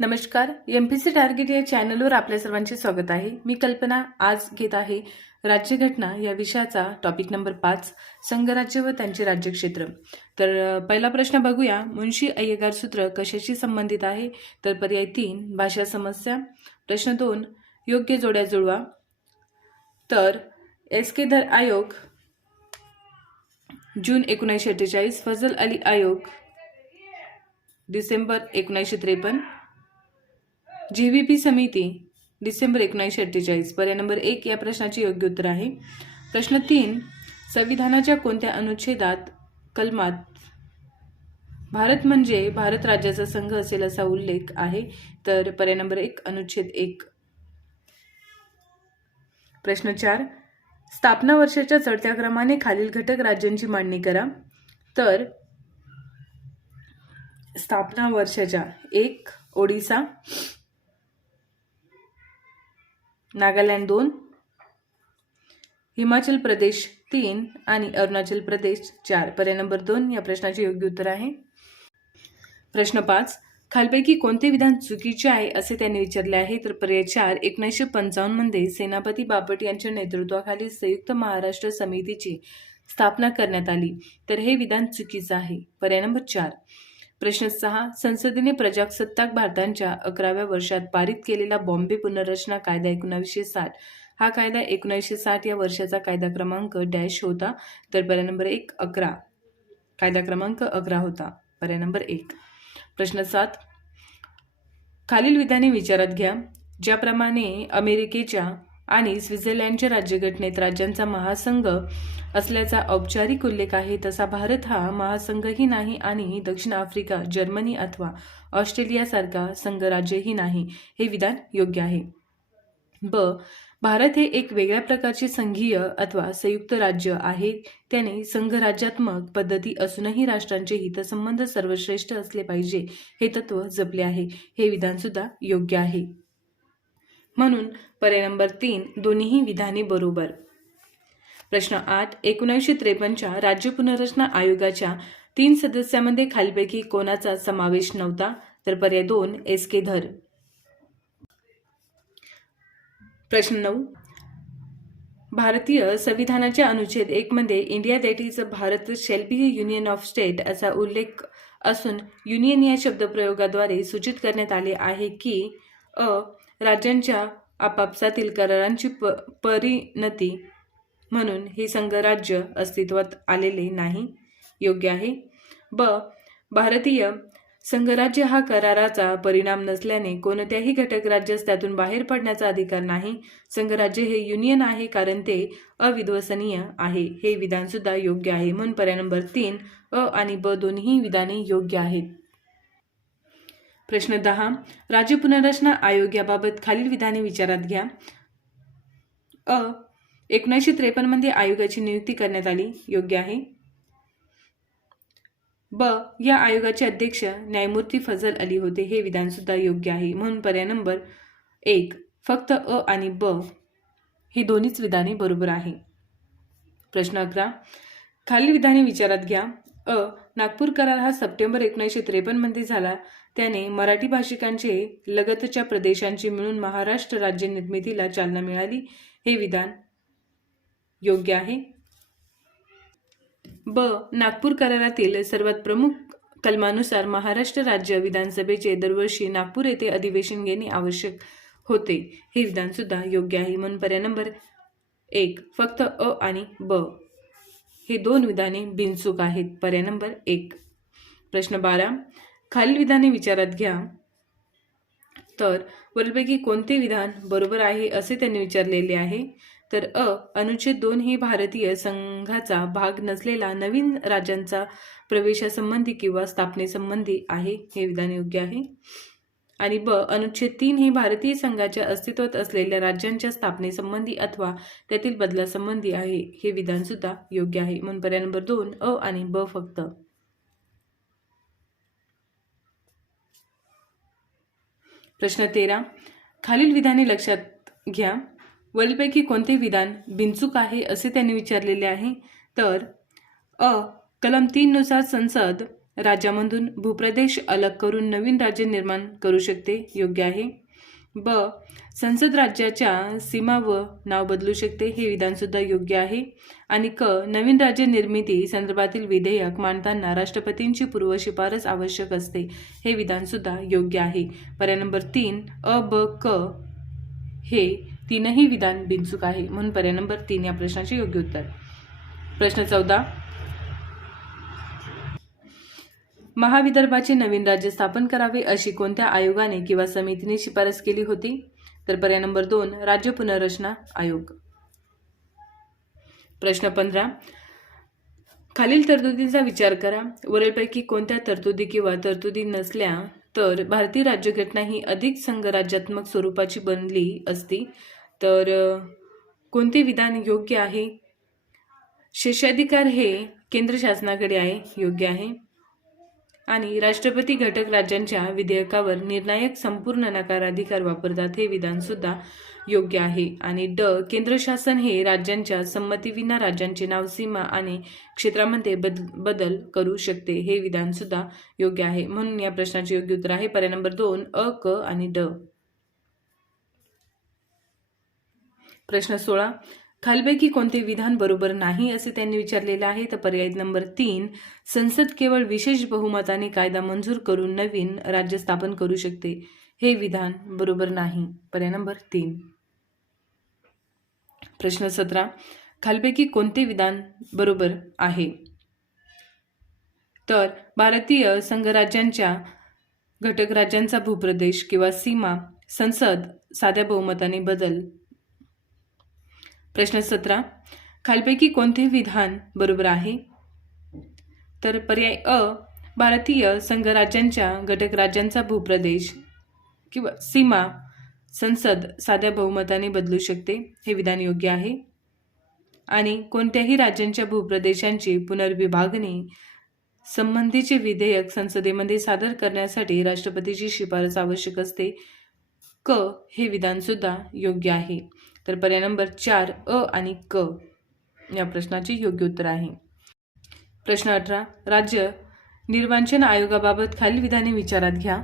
नमस्कार. MPC target या चॅनलवर आपल्या सर्वांचे स्वागत आहे. मी कल्पना. आज घेत आहे राज्यघटना या विषयाचा टॉपिक नंबर 5, संघराज्य व त्यांचे राज्यक्षेत्र. तर पहिला प्रश्न बघूया. मुन्शी अय्यगार सूत्र कशाशी संबंधित आहे? तर पर्याय 3, भाषा समस्या. प्रश्न 2, योग्य जोड्या जुळवा. तर एस.के. धर आयोग जून 1948, फजल अली आयोग डिसेंबर 1953, GVP समिती डिसेंबर 1948. पर्याय नंबर 1 या प्रश्नाचे योग्य उत्तर आहे. प्रश्न 3, संविधानाच्या कोणत्या अनुच्छेदात कलमात भारत म्हणजे भारत राज्याचा संघ असेल असा उल्लेख आहे? तर पर्याय नंबर 1 अनुच्छेद 1. प्रश्न 4, स्थापना वर्षाच्या चढत्या क्रमाने खालील घटक राज्यांची मांडणी करा. तर स्थापना वर्षाच्या 1 ओडिसा, नागालँड 2, हिमाचल प्रदेश 3 आणि अरुणाचल प्रदेश 4. पर्याय नंबर 2 या प्रश्नाचे योग्य उत्तर आहे. प्रश्न 5, खालपैकी कोणते विधान चुकीचे आहे असे त्यांनी विचारले आहे? तर पर्याय 4, 1955 मध्ये सेनापती बापट यांच्या नेतृत्वाखाली संयुक्त महाराष्ट्र समितीची स्थापना करण्यात आली. तर हे विधान चुकीचं आहे. पर्याय नंबर 4. प्रश्न 6, संसदेने प्रजासत्ताक भारताच्या 11व्या वर्षात पारित केलेला बॉम्बे पुनर्रचना कायदा 1960 हा कायदा 1960 या वर्षाचा कायदा क्रमांक डॅश होता? तर पर्याय नंबर 1 11. कायदा क्रमांक 11 होता. पर्याय नंबर 1. प्रश्न 7, खालील विधाने विचारात घ्या. ज्याप्रमाणे अमेरिकेच्या आणि स्वित्झर्लंडच्या राज्यघटनेत राज्यांचा महासंघ असल्याचा औपचारिक उल्लेख आहे, तसा भारत हा महासंघही नाही आणि दक्षिण आफ्रिका, जर्मनी अथवा ऑस्ट्रेलियासारखा संघराज्यही नाही. हे विधान योग्य आहे. ब, भारत हे एक वेगळ्या प्रकारचे संघीय अथवा संयुक्त राज्य आहे. त्याने संघराज्यात्मक पद्धती असूनही राष्ट्रांचे हितसंबंध सर्वश्रेष्ठ असले पाहिजे हे तत्व जपले आहे. हे विधान सुद्धा योग्य आहे. म्हणून पर्याय नंबर 3 दोन्ही विधाने बरोबर. प्रश्न 8, 1953च्या राज्य पुनर्रचना आयोगाच्या 3 सदस्यांमध्ये खालीलपैकी कोणाचा समावेश नव्हता? तर पर्याय 2 एस.के. धर. प्रश्न 9, भारतीय संविधानाच्या अनुच्छेद 1 मध्ये India that is Bharat shall be a union of state असा उल्लेख असून युनियन या शब्दप्रयोगाद्वारे सूचित करण्यात आले आहे की अ, राज्यांच्या आपापसातील करारांची परिणती म्हणून हे संघराज्य अस्तित्वात आलेले नाही. योग्य आहे. ब, भारतीय संघराज्य हा कराराचा परिणाम नसल्याने कोणत्याही घटक राज्यास त्यातून बाहेर पडण्याचा अधिकार नाही. संघराज्य हे युनियन आहे कारण ते अविद्वसनीय आहे. हे विधान सुद्धा योग्य आहे. म्हणून पर्याय नंबर 3 अ आणि ब दोन्ही विधाने योग्य आहेत. प्रश्न 10, राज्य पुनर्रचना आयोग याबाबत खालील विधाने विचारात घ्या. अ, 1953 मध्ये आयोगाची नियुक्ती करण्यात आली. योग्य आहे. ब, या आयोगाचे अध्यक्ष न्यायमूर्ती फजल अली होते. हे विधान सुद्धा योग्य आहे. म्हणून पर्याय नंबर 1 फक्त अ आणि ब ही दोन्हीच विधाने बरोबर आहे. प्रश्न 11, खालील विधाने विचारात घ्या. अ, नागपूर करार हा सप्टेंबर 1953 मध्ये झाला. त्याने मराठी भाषिकांचे लगतच्या प्रदेशांची मिळून महाराष्ट्र राज्य निर्मितीला चालना मिळाली. हे विधान योग्य आहे. ब, नागपूर करारातील सर्वात प्रमुख कलमानुसार महाराष्ट्र राज्य विधानसभेचे दरवर्षी नागपूर येथे अधिवेशन घेणे आवश्यक होते. हे विधान सुद्धा योग्य आहे. म्हणून पर्याय नंबर 1 फक्त अ आणि ब हे 2 विधाने बिनचूक आहेत. पर्याय नंबर 1. प्रश्न 12, खालील विधाने विचारात घ्या. तर वरीलपैकी कोणते विधान बरोबर आहे असे त्यांनी विचारलेले आहे? तर अ, अनुच्छेद 2 हे भारतीय संघाचा भाग नसलेला नवीन राज्यांचा प्रवेशासंबंधी किंवा स्थापनेसंबंधी आहे. हे विधान योग्य आहे. आणि ब, अनुच्छेद 3 हे भारतीय संघाच्या अस्तित्वात असलेल्या राज्यांच्या स्थापनेसंबंधी अथवा त्यातील बदलासंबंधी आहे. हे विधान सुद्धा योग्य आहे. म्हणून पर्याय नंबर 2 अ आणि ब फक्त. प्रश्न 13, खालील विधाने लक्षात घ्या. वरीलपैकी कोणते विधान बिनचूक आहे असे त्यांनी विचारलेले आहे? तर अ, कलम 3 नुसार संसद राज्यामधून भूप्रदेश अलग करून नवीन राज्य निर्माण करू शकते, योग्य आहे. ब. संसद राज्याच्या सीमा व नाव बदलू शकते, हे विधान सुद्धा योग्य आहे. आणि क. नवीन राज्य निर्मिती संदर्भातील विधेयक मांडताना राष्ट्रपतींची पूर्व शिफारस आवश्यक असते, हे विधान सुद्धा योग्य आहे. पर्याय नंबर 3 अ, ब, क हे तीनही विधान बिनचूक आहे, म्हणून पर्याय नंबर 3 या प्रश्नाचे योग्य उत्तर. प्रश्न 14. महाविदर्भाचे नवीन राज्य स्थापन करावे अशी कोणत्या आयोगाने किंवा समितीने शिफारस केली होती? तर पर्याय नंबर 2 राज्य पुनर्रचना आयोग. प्रश्न 15. खालील तरतुदींचा विचार करा. वरीलपैकी कोणत्या तरतुदी किंवा तरतुदी नसल्या तर भारतीय राज्यघटना ही अधिक संघराज्यात्मक स्वरूपाची बनली असती? तर कोणते विधान योग्य आहे? शेषाधिकार हे केंद्र शासनाकडे आहे, योग्य आहे. आणि राष्ट्रपती घटक राज्यांच्या विधेयकावर निर्णायक संपूर्ण नकाराधिकार वापरतात, हे विधान सुद्धा योग्य आहे. आणि ड. केंद्र शासन हे राज्यांच्या संमतीविना राज्यांचे नाव, सीमा आणि क्षेत्रामध्ये बदल करू शकते, हे विधान सुद्धा योग्य आहे, म्हणून या प्रश्नाचे योग्य उत्तर आहे पर्याय नंबर 2 अ, क आणि ड. प्रश्न 16. खालीलपैकी कोणते विधान बरोबर नाही असे त्यांनी विचारलेले आहे? तर पर्याय नंबर 3 संसद केवळ विशेष बहुमताने कायदा मंजूर करून नवीन राज्य स्थापन करू शकते, हे विधान बरोबर नाही, पर्याय नंबर 3. प्रश्न 17. खालीलपैकी कोणते विधान बरोबर आहे? तर भारतीय संघराज्यांच्या घटक राज्यांचा भूप्रदेश किंवा सीमा संसद साध्या बहुमताने बदल. प्रश्न 17. खालीलपैकी कोणते विधान बरोबर आहे? तर पर्याय अ भारतीय संघराज्यांच्या घटक राज्यांचा भूप्रदेश किंवा सीमा संसद साध्या बहुमताने बदलू शकते, हे विधान योग्य आहे. आणि कोणत्याही राज्यांच्या भूप्रदेशांची पुनर्विभागणी संबंधीचे विधेयक संसदेमध्ये सादर करण्यासाठी राष्ट्रपतीची शिफारस आवश्यक असते, क हे विधान सुद्धा योग्य आहे. तर पर्याय नंबर 4 अ आणि क या प्रश्नाचे योग्य उत्तर आहे. प्रश्न 18. राज्य निर्वाचन आयोगाबाबत खालील विधाने विचारात घ्या.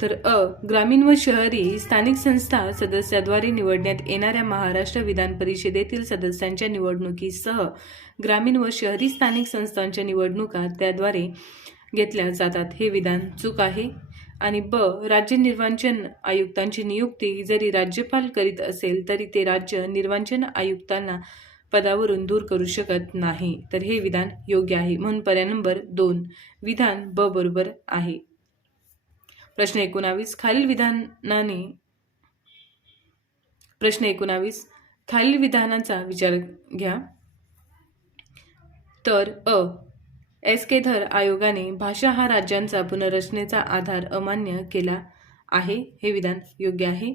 तर अ. ग्रामीण व शहरी स्थानिक संस्था सदस्याद्वारे निवडण्यात येणाऱ्या महाराष्ट्र विधान परिषदेतील सदस्यांच्या निवडणुकीसह ग्रामीण व शहरी स्थानिक संस्थांच्या निवडणुका त्याद्वारे घेतल्या जातात, हे विधान चूक आहे. आणि ब. राज्य निर्वाचन आयुक्तांची नियुक्ती जरी राज्यपाल करीत असेल तरी ते राज्य निर्वाचन आयुक्तांना पदावरून दूर करू शकत नाही, तर हे विधान योग्य आहे, म्हणून पर्याय नंबर 2 विधान ब बरोबर आहे. प्रश्न 19. खालील विधानाचा विचार घ्या. तर अ. एसकेधर आयोगाने भाषा हा राज्यांचा पुनर्रचनेचा आधार अमान्य केला आहे, हे विधान योग्य आहे.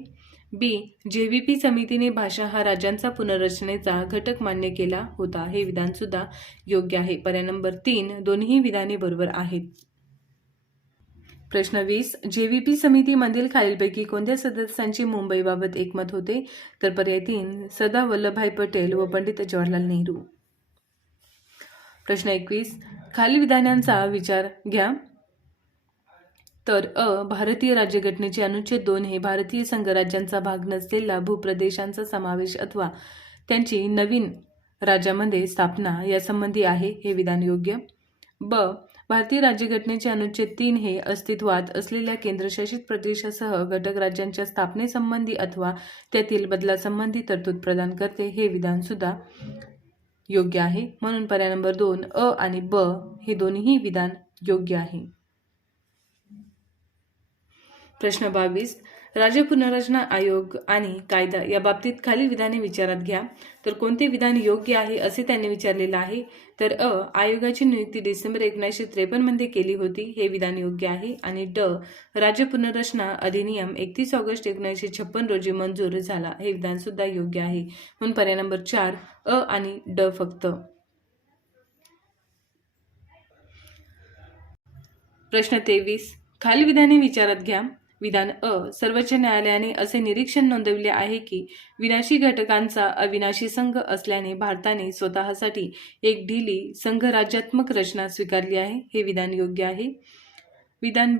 बी. जेव्हीपी समितीने भाषा हा राज्यांचा पुनर्रचनेचा घटक मान्य केला होता, हे विधान सुद्धा योग्य आहे. पर्याय नंबर 3 दोन्ही विधाने बरोबर आहेत. प्रश्न 20. जेव्हीपी समितीमधील खालीलपैकी कोणत्या सदस्यांचे मुंबईबाबत एकमत होते? तर पर्याय 3 सरदार वल्लभभाई पटेल व पंडित जवाहरलाल नेहरू. प्रश्न 21. खालील विधानांचा विचार घ्या. तर अ. भारतीय राज्यघटनेचे अनुच्छेद 2 हे भारतीय संघराज्यांचा भाग नसलेल्या भूप्रदेशांचा समावेश अथवा त्यांची नवीन राज्यामध्ये स्थापना यासंबंधी आहे, हे विधान योग्य. ब. भारतीय राज्यघटनेचे अनुच्छेद 3 हे अस्तित्वात असलेल्या केंद्रशासित प्रदेशासह घटक राज्यांच्या स्थापनेसंबंधी अथवा त्यातील बदलासंबंधी तरतूद प्रदान करते, हे विधान सुद्धा योग्य आहे, म्हणून पर्याय नंबर 2 अ आणि ब हे दोन्ही विधान योग्य आहे. प्रश्न 22. राज्य पुनर्रचना आयोग आणि कायदा या बाबतीत खालील विधाने विचारात घ्या. तर कोणते विधान योग्य आहे असे त्यांनी विचारलेले आहे? तर अ. आयोगाची नियुक्ती डिसेंबर 1953 मध्ये केली होती, हे विधान योग्य आहे. आणि ड. राज्य पुनर्रचना अधिनियम 31 ऑगस्ट 1956 रोजी मंजूर झाला, हे विधान सुद्धा योग्य आहे, म्हणून पर्याय नंबर 4 अ आणि ड फक्त. प्रश्न 23. खालील विधाने विचारात घ्या. विधान सर्वोच्च न्यायालयाने असे निरीक्षण नोंदविले आहे की विनाशी घटकांचा अविनाशी संघ असल्याने भारताने स्वतःसाठी एक ढिली संघराज्यात्मक रचना स्वीकारली आहे. हे विधान योग्य आहे. विधान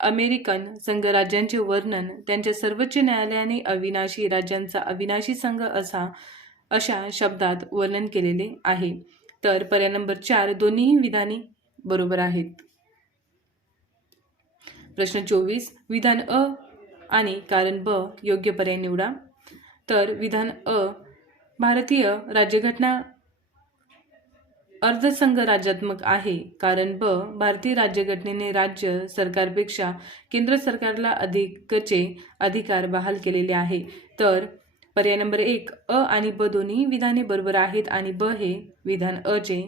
अमेरिकन संघराज्यांचे वर्णन त्यांच्या सर्वोच्च न्यायालयाने अविनाशी राज्यांचा अविनाशी संघ अशा शब्दात वर्णन केलेले आहे. तर पर्याय नंबर 4 दोन्ही विधाने बरोबर आहेत. प्रश्न 24 विधान आणि कारण योग्य पर्याय निवडा. तर विधान भारतीय राज्यघटना अर्धसंघ राज्यात्मक आहे. कारण भारतीय राज्यघटनेने राज्य सरकारपेक्षा केंद्र सरकारला अधिकचे अधिकार बहाल केलेले आहे. तर पर्याय नंबर 1 आणि दोन्ही विधाने बरोबर आहेत आणि हे विधान चे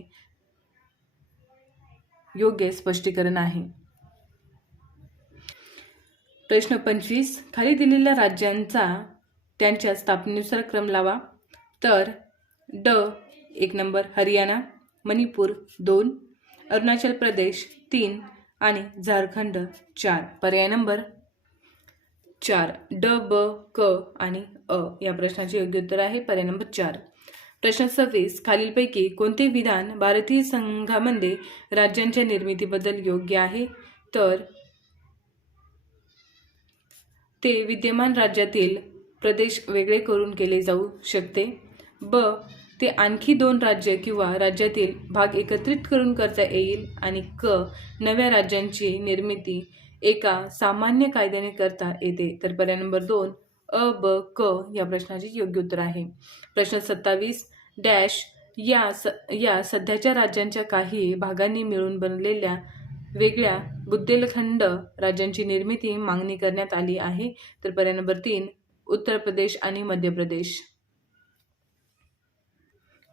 योग्य स्पष्टीकरण आहे. प्रश्न 25 खाली दिलेल्या राज्यांचा त्यांच्या स्थापनेनुसार क्रम लावा. तर 1 नंबर हरियाणा, मणिपूर 2, अरुणाचल प्रदेश 3 आणि झारखंड 4. पर्याय नंबर 4 क आणि या प्रश्नाचे योग्य उत्तर आहे पर्याय नंबर 4. प्रश्न 26 खालीलपैकी कोणते विधान भारतीय संघामध्ये राज्यांच्या निर्मितीबद्दल योग्य आहे. तर ते विद्यमान राज्यातील प्रदेश वेगळे करून केले जाऊ शकते. ते आणखी 2 राज्य किंवा राज्यातील भाग एकत्रित करून करता येईल. आणि नव्या राज्यांची निर्मिती एका सामान्य कायद्याने करता येते. तर पर्याय नंबर 2 क या प्रश्नाचे योग्य उत्तर आहे. प्रश्न 27 या सध्याच्या राज्यांच्या काही भागांनी मिळून बनलेल्या वेगळ्या बुंदेलखंड राज्यांची निर्मिती मागणी करण्यात आली आहे. तर पर्याय नंबर 3 उत्तर प्रदेश आणि मध्य प्रदेश.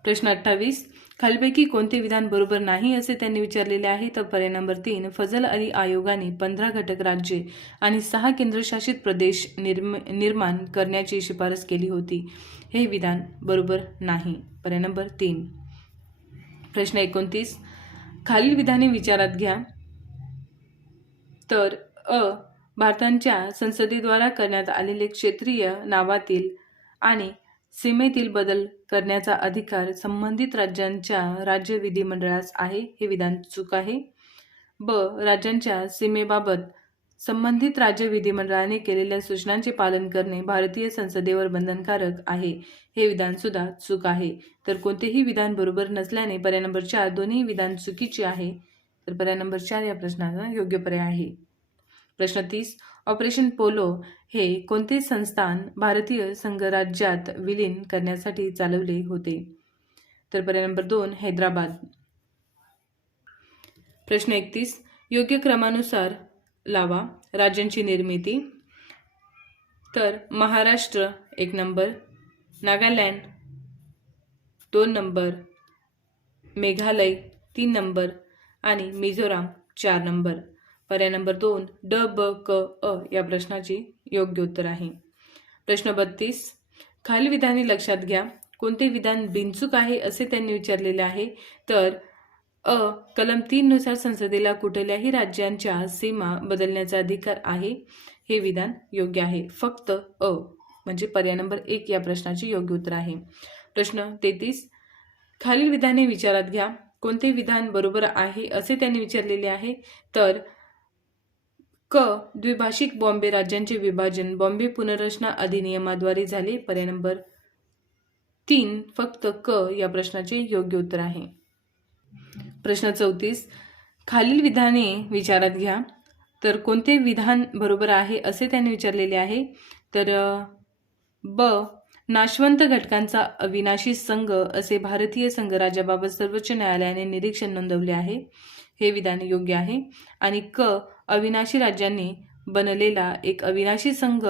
प्रश्न 28 खालीलपैकी कोणते विधान बरोबर नाही असे त्यांनी विचारलेले आहे. तर पर्याय नंबर 3 फजल अली आयोगाने 15 घटक राज्ये आणि 6 केंद्रशासित प्रदेश निर्माण करण्याची शिफारस केली होती. हे विधान बरोबर नाही. पर्याय नंबर 3. प्रश्न 29 खालील विधाने विचारात घ्या. तर भारताच्या संसदेद्वारा करण्यात आलेले क्षेत्रीय नावातील आणि सीमेतील बदल करण्याचा अधिकार संबंधित राज्यांच्या राज्य विधिमंडळास आहे. हे विधान चूक आहे. राज्यांच्या सीमेबाबत संबंधित राज्य विधिमंडळाने केलेल्या सूचनांचे पालन करणे भारतीय संसदेवर बंधनकारक आहे. हे विधान सुद्धा चूक आहे. तर कोणतेही विधान बरोबर नसल्याने पर्याय नंबर 4 दोन्ही विधान चुकीचे आहे. तर पर्याय नंबर 4 या प्रश्नाचा योग्य पर्याय आहे. प्रश्न 30 ऑपरेशन पोलो हे कोणते संस्थान भारतीय संघराज्यात विलीन करण्यासाठी चालवले होते. तर पर्याय नंबर 2 हैदराबाद. प्रश्न 31 योग्य क्रमानुसार लावा राज्यांची निर्मिती. तर Maharashtra 1 number, Nagaland 2 number, Meghalaya 3 number आणि मिझोराम 4 नंबर. पर्याय नंबर 2 क या प्रश्नाचे योग्य उत्तर आहे. प्रश्न 32 खालील विधाने लक्षात घ्या. कोणते विधान बिनचूक आहे असे त्यांनी विचारलेले आहे. तर कलम 3 नुसार संसदेला कुठल्याही राज्यांच्या सीमा बदलण्याचा अधिकार आहे. हे विधान योग्य आहे. फक्त म्हणजे पर्याय नंबर 1 या प्रश्नाचे योग्य उत्तर आहे. प्रश्न 33 खालील विधाने विचारात घ्या. कोणते विधान बरोबर आहे असे त्यांनी विचारलेले आहे. तर द्विभाषिक बॉम्बे राज्यांचे विभाजन बॉम्बे पुनर्रचना अधिनियमाद्वारे झाले. पर्याय नंबर 3 फक्त या प्रश्नाचे योग्य उत्तर आहे. प्रश्न 34 खालील विधाने विचारात घ्या. तर कोणते विधान बरोबर आहे असे त्यांनी विचारलेले आहे. तर नाशवंत घटकांचा अविनाशी संघ असे भारतीय संघराज्याबाबत सर्वोच्च न्यायालयाने निरीक्षण नोंदवले आहे. हे विधान योग्य आहे. आणि अविनाशी राज्यांनी बनलेला एक अविनाशी संघ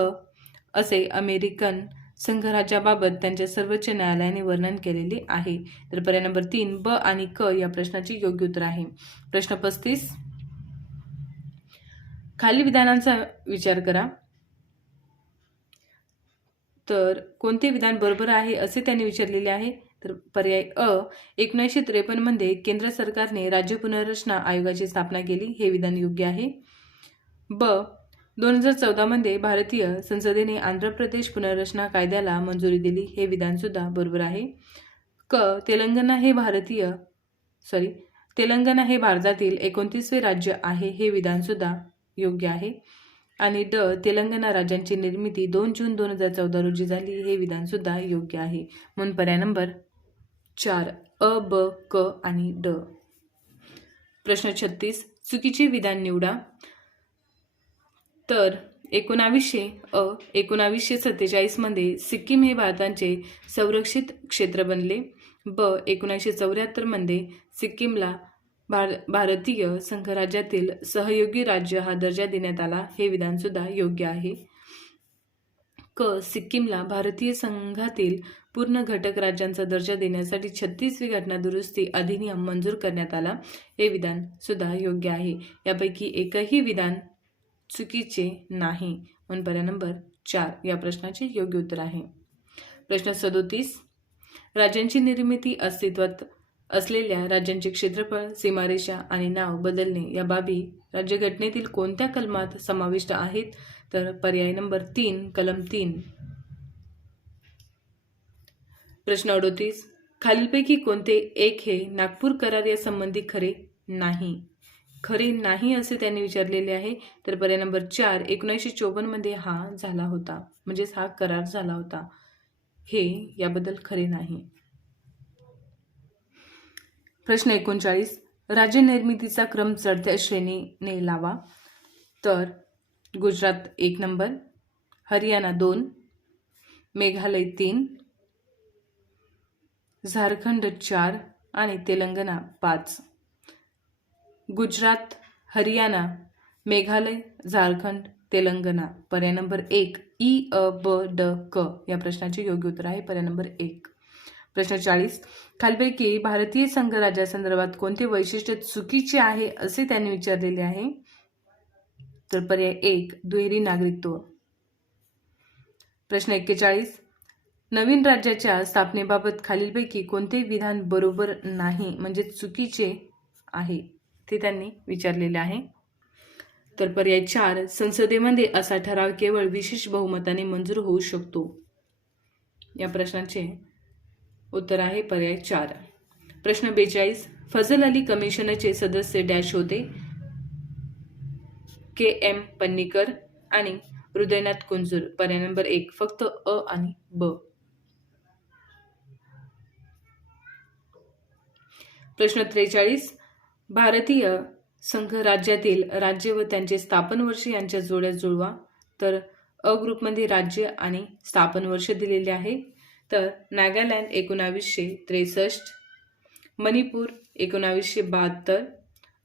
असे अमेरिकन संघराज्याबाबत त्यांच्या सर्वोच्च न्यायालयाने वर्णन केलेले आहे. तर पर्याय नंबर 3 आणि या प्रश्नाचे योग्य उत्तर आहे. प्रश्न 35 खालील विधानांचा विचार करा. तर कोणते विधान बरोबर आहे असे त्यांनी विचारलेले आहे. तर पर्याय 1953 मध्ये केंद्र सरकारने राज्य पुनर्रचना आयोगाची स्थापना केली. हे विधान योग्य आहे. 2014 मध्ये भारतीय संसदेने आंध्र प्रदेश पुनर्रचना कायद्याला मंजुरी दिली, हे विधान सुद्धा बरोबर आहे. तेलंगणा हे भारतातील 29वे राज्य आहे, हे विधान सुद्धा योग्य आहे. आणि तेलंगणा राज्याची निर्मिती 2 जून 2014 रोजी झाली, हे विधान सुद्धा योग्य आहे. म्हणून पर्याय नंबर 4 अ, ब, क आणि ड. प्रश्न 36, चुकीचे विधान निवडा. तर 1947 मध्ये सिक्कीम हे भारताचे संरक्षित क्षेत्र बनले. 1974 मध्ये सिक्कीमला भारतीय संघराज्यातील सहयोगी राज्य हा दर्जा देण्यात आला, हे विधान सुद्धा योग्य आहे. सिक्कीमला भारतीय संघातील पूर्ण घटक राज्यांचा दर्जा देण्यासाठी 36वी घटना दुरुस्ती अधिनियम मंजूर करण्यात आला, हे विधान सुद्धा योग्य आहे. यापैकी एकही विधान चुकीचे नाही. म्हणून पर्याय नंबर 4 या प्रश्नाचे योग्य उत्तर आहे. प्रश्न 37, राज्यांची निर्मिती अस्तित्वात असलेल्या राज्यांचे क्षेत्रफळ, सीमारेषा आणि नाव बदलणे या बाबी राज्यघटनेतील कोणत्या कलमात समाविष्ट आहेत? तर पर्याय नंबर 3 कलम 3. प्रश्न 38, खालीलपैकी कोणते एक हे नागपूर करार या संबंधी खरे नाही असे त्यांनी विचारलेले आहे? तर पर्याय नंबर 4 1954 मध्ये हा झाला होता, म्हणजेच हा करार झाला होता, हे याबद्दल खरे नाही. प्रश्न 39, राज्य निर्मितीचा क्रम चढत्या श्रेणीने लावा. तर गुजरात 1 नंबर, हरियाणा 2, मेघालय 3, झारखंड 4 आणि तेलंगणा 5. गुजरात, हरियाणा, मेघालय, झारखंड, तेलंगणा. पर्याय नंबर 1 ई, अ, ब, ड, क या प्रश्नाचे योग्य उत्तर आहे पर्याय नंबर 1. प्रश्न 40, खालीलपैकी भारतीय संघराज्यासंदर्भात कोणते वैशिष्ट्य चुकीचे आहे असे त्यांनी विचारलेले आहे? तर पर्याय 1 दुहेरी नागरिकत्व. प्रश्न 41, नवीन राज्याच्या स्थापनेबाबत खालीलपैकी कोणते विधान बरोबर नाही, म्हणजे चुकीचे आहे, ते त्यांनी विचारलेले आहे? तर पर्याय 4 संसदेमध्ये असा ठराव केवळ विशेष बहुमताने मंजूर होऊ शकतो. या प्रश्नाचे उत्तर आहे पर्याय 4. प्रश्न 42, फजल अली कमिशनचे सदस्य डॅश होते? के.एम. पन्नीकर आणि हृदयनाथ कुंजूर. पर्याय नंबर 1 फक्त अ आणि ब. प्रश्न 43, भारतीय संघराज्यातील राज्य व त्यांचे स्थापन वर्ष यांच्या जोड्या जुळवा. तर अ ग्रुपमध्ये राज्य आणि स्थापन वर्ष दिलेले आहे. तर नागालँड 1963, मणिपूर 1972,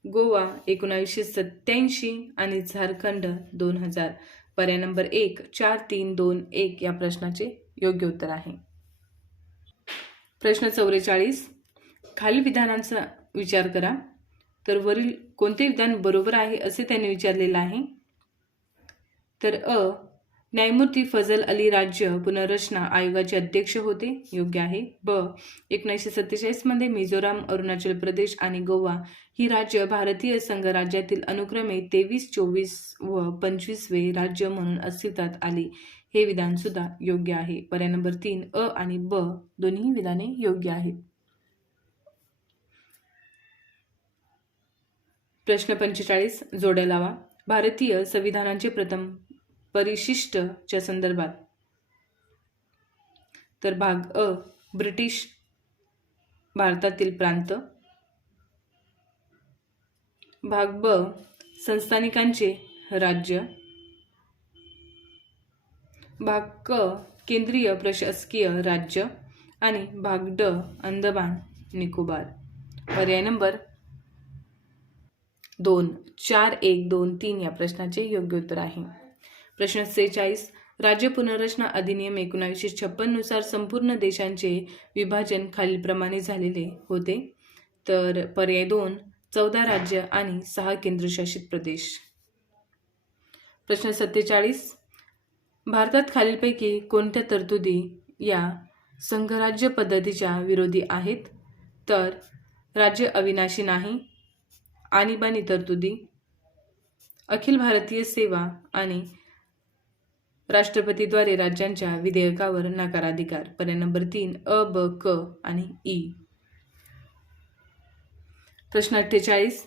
गोवा 1987 आणि झारखंड 2000. पर्याय नंबर 1 4 3 2 1 या प्रश्नाचे योग्य उत्तर आहे. प्रश्न 44, खालील विधानांचा विचार करा. तर वरील कोणते विधान बरोबर आहे असे त्यांनी विचारलेलं आहे? तर अ, न्यायमूर्ती फजल अली राज्य पुनर्रचना आयोगाचे अध्यक्ष होते, योग्य आहे. ब, 1947 मध्ये मिझोराम, अरुणाचल प्रदेश आणि गोवा ही राज्य भारतीय संघराज्यातील अनुक्रमे 23, 24 व 25वे राज्य म्हणून अस्तित्वात आली, हे विधान सुद्धा योग्य आहे. पर्याय नंबर 3 अ आणि ब दोन्ही विधाने योग्य आहेत. प्रश्न 45, जोड्या लावा. भारतीय संविधानाचे प्रथम परिशिष्ट च्या संदर्भात. तर भाग अ, ब्रिटिश भारतातील प्रांत. भाग ब, संस्थानिकांचे राज्य. भाग क, केंद्रीय प्रशासकीय राज्य. आणि भाग ड, अंदमान निकोबार. पर्याय नंबर 2 4 1 2 3 या प्रश्नाचे योग्य उत्तर आहे. प्रश्न 46, राज्य पुनर्रचना अधिनियम 1956 नुसार संपूर्ण देशांचे विभाजन खालीलप्रमाणे झालेले होते. तर पर्याय 2 14 राज्य आणि 6 केंद्रशासित प्रदेश. प्रश्न 47, भारतात खालीलपैकी कोणत्या तरतुदी या संघराज्य पद्धतीच्या विरोधी आहेत? तर राज्य अविनाशी नाही, आणीबाणी तरतुदी, अखिल भारतीय सेवा आणि राष्ट्रपतीद्वारे राज्यांच्या विधेयकावर नकाराधिकार. पर्याय नंबर 3 अ, ब, क आणि ई. प्रश्न 48.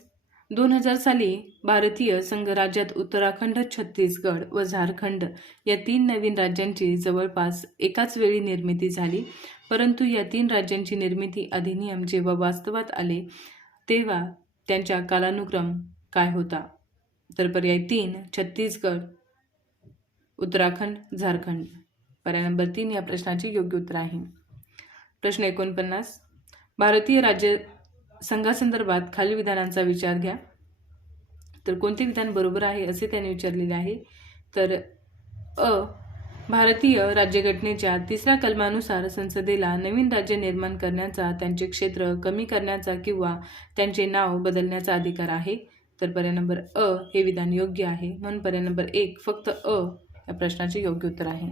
2000 साली भारतीय संघराज्यात उत्तराखंड, छत्तीसगड व झारखंड या 3 नवीन राज्यांची जवळपास एकाच वेळी निर्मिती झाली. परंतु या 3 राज्यांची निर्मिती अधिनियम जेव्हा वास्तवात आले तेव्हा त्यांचा कालानुक्रम काय होता? तर पर्याय 3 छत्तीसगड, उत्तराखंड, झारखंड. पर्याय नंबर 3 या प्रश्नाचे योग्य उत्तर आहे. प्रश्न 49. भारतीय राज्य संघासंदर्भात खालील विधानांचा विचार घ्या. तर कोणते विधान बरोबर आहे असे त्यांनी विचारलेले आहे. तर अ, भारतीय राज्यघटनेच्या 3ऱ्या कलमानुसार संसदेला नवीन राज्य निर्माण करण्याचा, त्यांचे क्षेत्र कमी करण्याचा किंवा त्यांचे नाव बदलण्याचा अधिकार आहे. तर पर्याय नंबर अ हे विधान योग्य आहे. म्हणून पर्याय नंबर 1 फक्त अ या प्रश्नाचे योग्य उत्तर आहे.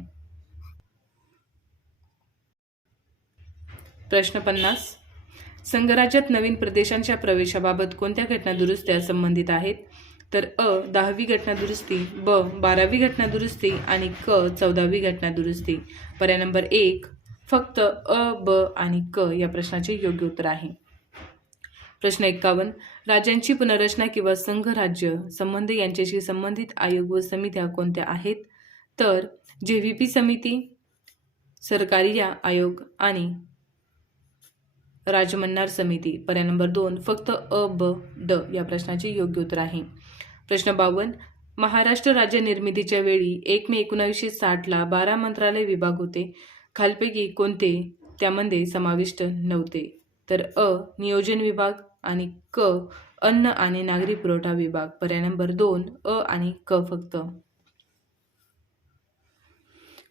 प्रश्न 50. संघराज्यात नवीन प्रदेशांच्या प्रवेशाबाबत कोणत्या घटना दुरुस्त्या संबंधित आहेत? तर अ 10वी घटना दुरुस्ती, ब 12वी घटना दुरुस्ती आणि क 14वी घटना दुरुस्ती. पर्याय नंबर 1 फक्त अ, ब आणि क या प्रश्नाचे योग्य उत्तर आहे. प्रश्न 51. राज्यांची पुनर्रचना किंवा संघराज्य संबंध यांच्याशी संबंधित आयोग व समित्या कोणत्या आहेत? तर जेव्हीपी समिती, सरकारी आयोग आणि राजमन्नार समिती. पर्याय नंबर 2 फक्त अ, ब, ड या प्रश्नाचे योग्य उत्तर आहे. प्रश्न 52. महाराष्ट्र राज्य निर्मितीच्या वेळी 1 मे 1960ला 12 मंत्रालय विभाग होते. खालपैकी कोणते त्यामध्ये समाविष्ट नव्हते? तर अ नियोजन विभाग आणि क अन्न आणि नागरी पुरवठा विभाग. पर्याय नंबर 2 अ आणि क फक्त.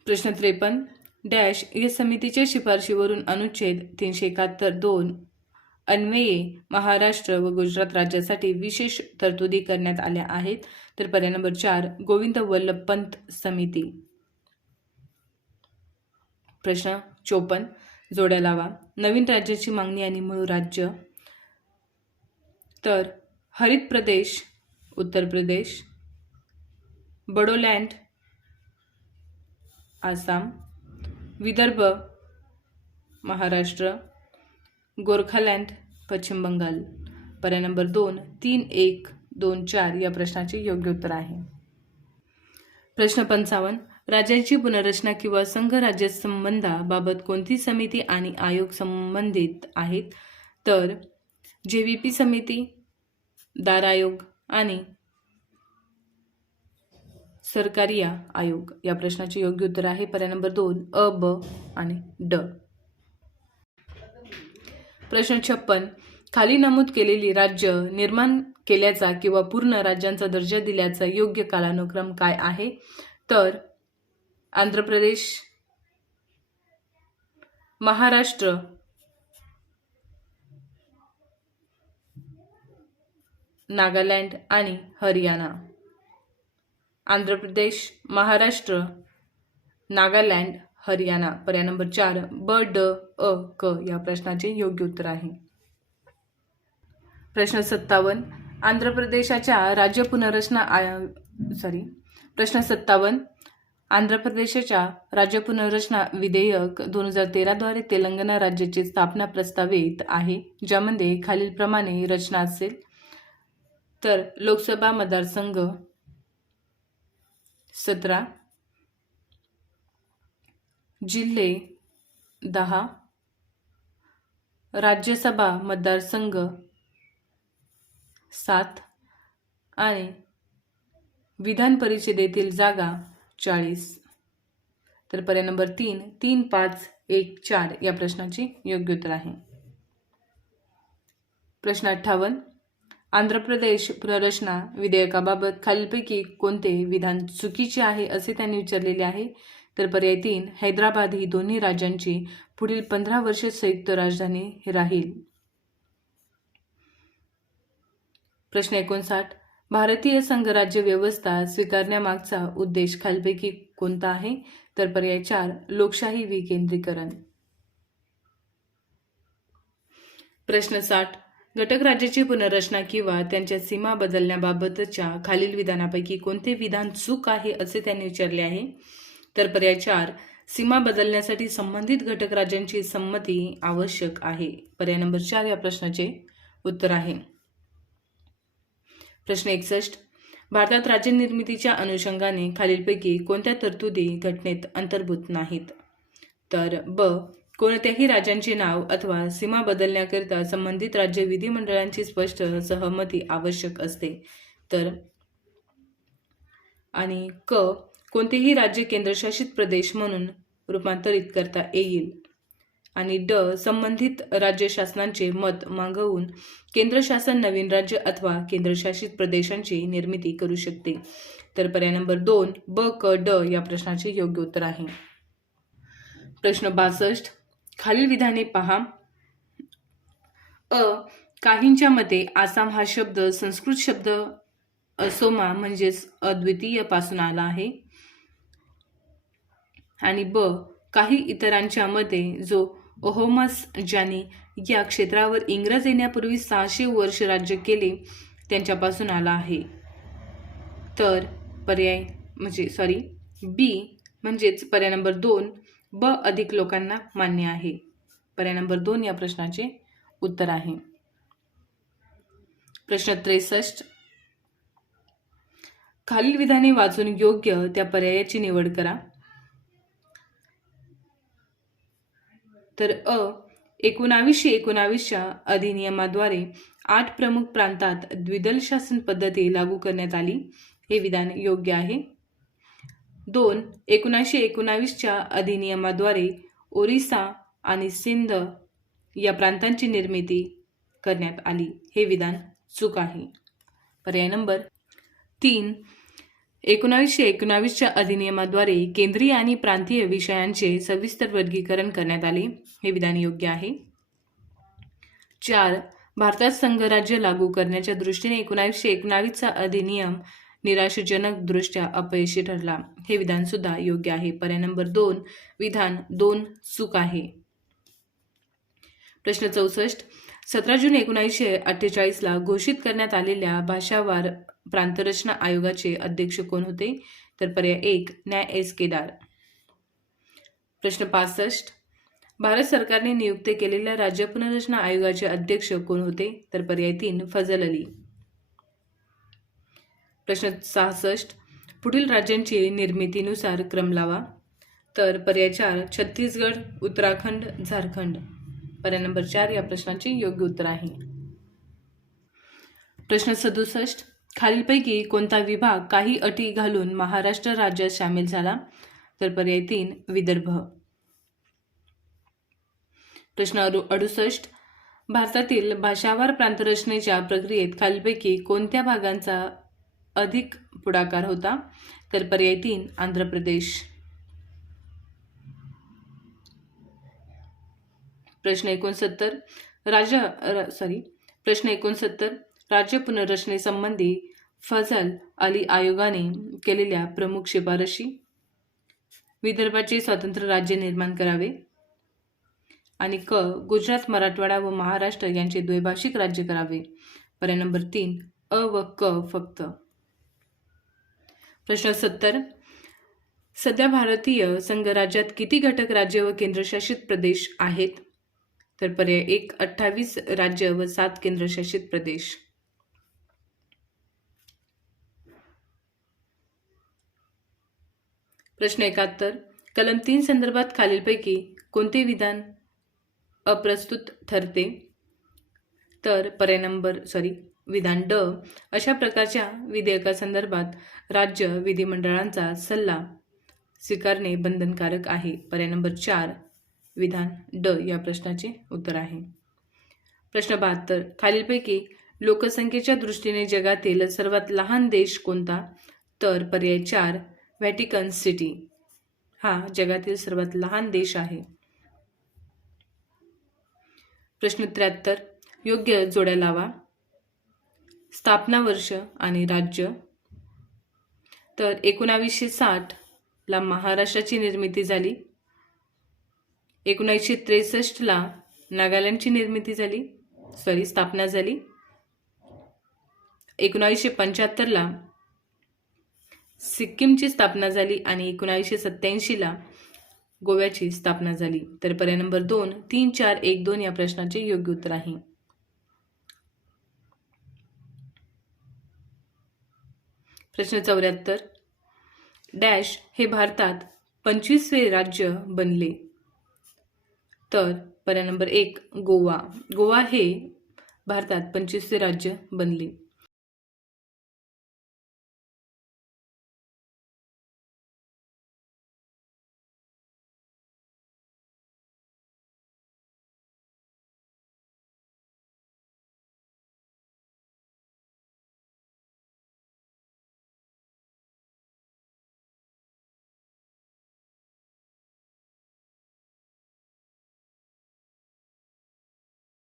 प्रश्न 53. डॅश या समितीच्या शिफारशीवरून अनुच्छेद 371(2) अन्वये महाराष्ट्र व गुजरात राज्यासाठी विशेष तरतुदी करण्यात आल्या आहेत. तर पर्याय नंबर 4 गोविंद वल्लभ पंत समिती. प्रश्न 54. जोड्या लावा. नवीन राज्याची मागणी आणि मूळ राज्य. तर हरित प्रदेश उत्तर प्रदेश, बडोलँड आसाम, विदर्भ महाराष्ट्र, गोरखालँड पश्चिम बंगाल. पर्याय नंबर 2 3, 1, 2, 4 या प्रश्नाचे योग्य उत्तर आहे. प्रश्न 55. राज्यांची पुनर्रचना किंवा संघराज्य संबंधाबाबत कोणती समिती आणि आयोग संबंधित आहेत? तर जेव्हीपी समिती, दार आयोग आणि सरकारी आयोग या प्रश्नाचे योग्य उत्तर आहे. पर्याय नंबर 2 अ, ब आणि ड. प्रश्न 56. खाली नमूद केलेली राज्य निर्माण केल्याचा किंवा पूर्ण राज्यांचा दर्जा दिल्याचा योग्य कालानुक्रम काय आहे? तर आंध्र प्रदेश, महाराष्ट्र, नागालँड आणि हरियाणा. आंध्र प्रदेश, महाराष्ट्र, नागालँड, हरियाणा. पर्याय नंबर 4 ब, ड, अ, क या प्रश्नाचे योग्य उत्तर आहे. प्रश्न 57. आंध्र प्रदेशाच्या राज्य पुनर्रचना प्रश्न 57. आंध्र प्रदेशाच्या राज्य पुनर्रचना विधेयक 2013 द्वारे तेलंगणा राज्याची स्थापना प्रस्तावित आहे, ज्यामध्ये खालीलप्रमाणे रचना असेल. तर लोकसभा मतदारसंघ 17, जिल्हे 10, राज्यसभा मतदारसंघ 7 आणि विधान परिषदेतील जागा 40. तर पर्याय नंबर 3 3, 5, 1, 4 या प्रश्नाचे योग्य उत्तर आहे. प्रश्न 58. आंध्र प्रदेश पुनर्रचना विधेयकाबाबत खालीलपैकी कोणते विधान चुकीचे आहे असे त्यांनी विचारलेले आहे? तर पर्याय 3 हैदराबाद ही दोन्ही राज्यांची पुढील 15 वर्षे संयुक्त राजधानी राहील. प्रश्न 59. भारतीय संघराज्य व्यवस्था स्वीकारण्यामागचा उद्देश खालीलपैकी कोणता आहे? तर पर्याय 4 लोकशाही विकेंद्रीकरण. प्रश्न 60. घटक राज्याची पुनर्रचना किंवा त्यांच्या सीमा बदलण्याबाबतच्या खालील विधानापैकी कोणते विधान चूक आहे असे त्यांनी विचारले आहे. तर पर्याय 4, सीमा बदलण्यासाठी संबंधित घटक राज्यांची संमती आवश्यक आहे. पर्याय नंबर 4 या प्रश्नाचे उत्तर आहे. प्रश्न 61, भारतात राज्य निर्मितीच्या अनुषंगाने खालीलपैकी कोणत्या तरतुदी घटनेत अंतर्भूत नाहीत. तर ब, कोणत्याही राज्यांचे नाव अथवा सीमा बदलण्याकरिता संबंधित राज्य विधिमंडळांची स्पष्ट सहमती आवश्यक असते. तर आणि क, कोणतेही राज्य केंद्रशासित प्रदेश म्हणून रूपांतरित करता येईल. आणि ड, संबंधित राज्य शासनांचे मत मागवून केंद्र शासन नवीन राज्य अथवा केंद्रशासित प्रदेशांची निर्मिती करू शकते. तर पर्याय नंबर 2 ब, क, ड या प्रश्नाचे योग्य उत्तर आहे. प्रश्न 62, खालील विधाने पहा. अ, काहींच्या मते आसाम हा शब्द संस्कृत शब्द असोमा म्हणजेच अद्वितीय पासून आला आहे. आणि ब, काही इतरांच्या मते जो ओहोमस ज्यांनी या क्षेत्रावर इंग्रज येण्यापूर्वी 600 वर्ष राज्य केले त्यांच्यापासून आला आहे. तर पर्याय बी म्हणजेच पर्याय नंबर 2 ब, अधिक लोकांना मान्य आहे. पर्याय नंबर 2 या प्रश्नाचे उत्तर आहे. प्रश्न 63, खालील विधाने वाचून योग्य त्या पर्यायाची निवड करा. तर अ, 1919च्या अधिनियमाद्वारे 8 प्रमुख प्रांतात द्विदल शासन पद्धती लागू करण्यात आली. हे विधान योग्य आहे. 2, 1919च्या अधिनियमाद्वारे ओरिसा आणि सिंध या प्रांतांची निर्मिती करण्यात आली. हे विधान चूक आहे. पर्याय नंबर 3, 1919च्या अधिनियमाद्वारे केंद्रीय आणि प्रांतीय विषयांचे सविस्तर वर्गीकरण करण्यात आले. हे विधान योग्य आहे. 4, भारतात संघराज्य लागू करण्याच्या दृष्टीने 1919चा अधिनियम निराशाजनक दृष्ट्या अपयशी ठरला. हे विधान सुद्धा योग्य आहे. पर्याय नंबर 2 विधान 2 चूक आहे. प्रश्न 64, 17 जून 1948ला घोषित करण्यात आलेल्या भाषावार प्रांतरचना आयोगाचे अध्यक्ष कोण होते. तर पर्याय 1 न्याय एस केदार. प्रश्न 65, भारत सरकारने नियुक्त केलेल्या राज्य पुनर्रचना आयोगाचे अध्यक्ष कोण होते. तर पर्याय 3 फजल अली. प्रश्न 66, पुढील राज्यांची निर्मितीनुसार क्रम लावा. तर पर्याय 4 छत्तीसगड, उत्तराखंड, झारखंड. पर्याय नंबर 4 या प्रश्नाचे योग्य उत्तर आहे. प्रश्न 67, खालीलपैकी कोणता विभाग काही अटी घालून महाराष्ट्र राज्यात सामील झाला. तर पर्याय 3 विदर्भ. प्रश्न 68, भारतातील भाषावार प्रांतरचनेच्या प्रक्रियेत खालीलपैकी कोणत्या भागांचा अधिक पुढाकार होता. तर पर्याय 3 आंध्र प्रदेश. प्रश्न 69, राज्य पुनर्रचनेसंबंधी फजल अली आयोगाने केलेल्या प्रमुख शिफारशी. विदर्भाचे स्वतंत्र राज्य निर्माण करावे. आणि क, गुजरात, मराठवाडा व महाराष्ट्र यांचे द्वैभाषिक राज्य करावे. पर्याय नंबर 3 अ व क फक्त. प्रश्न 70, सध्या भारतीय संघराज्यात किती घटक राज्य व केंद्रशासित प्रदेश आहेत. तर पर्याय 1 28 राज्य व 7 केंद्रशासित प्रदेश. प्रश्न 71, कलम 3 संदर्भात खालीलपैकी कोणते विधान अप्रस्तुत ठरते. तर पर्याय नंबर विधान ड, अशा प्रकारच्या विधेयकासंदर्भात राज्य विधिमंडळांचा सल्ला स्वीकारणे बंधनकारक आहे. पर्याय नंबर 4 विधान ड या प्रश्नाचे उत्तर आहे. प्रश्न 72, खालीलपैकी लोकसंख्येच्या दृष्टीने जगातील सर्वात लहान देश कोणता. तर पर्याय 4 व्हॅटिकन सिटी हा जगातील सर्वात लहान देश आहे. प्रश्न 73, योग्य जोड्या लावा. स्थापना वर्ष आणि राज्य. तर 1960 ला महाराष्ट्राची निर्मिती झाली. 1963 ला नागालँडची निर्मिती झाली. स्थापना झाली. 1975ला सिक्कीमची स्थापना झाली आणि 1987ला गोव्याची स्थापना झाली. तर पर्याय नंबर 2 3, 4, 1, 2 या प्रश्नाचे योग्य उत्तर आहे. प्रश्न 74 डॅश हे भारतात 25वे राज्य बनले. तर पर्याय नंबर 1 गोवा. गोवा हे भारतात 25वे राज्य बनले.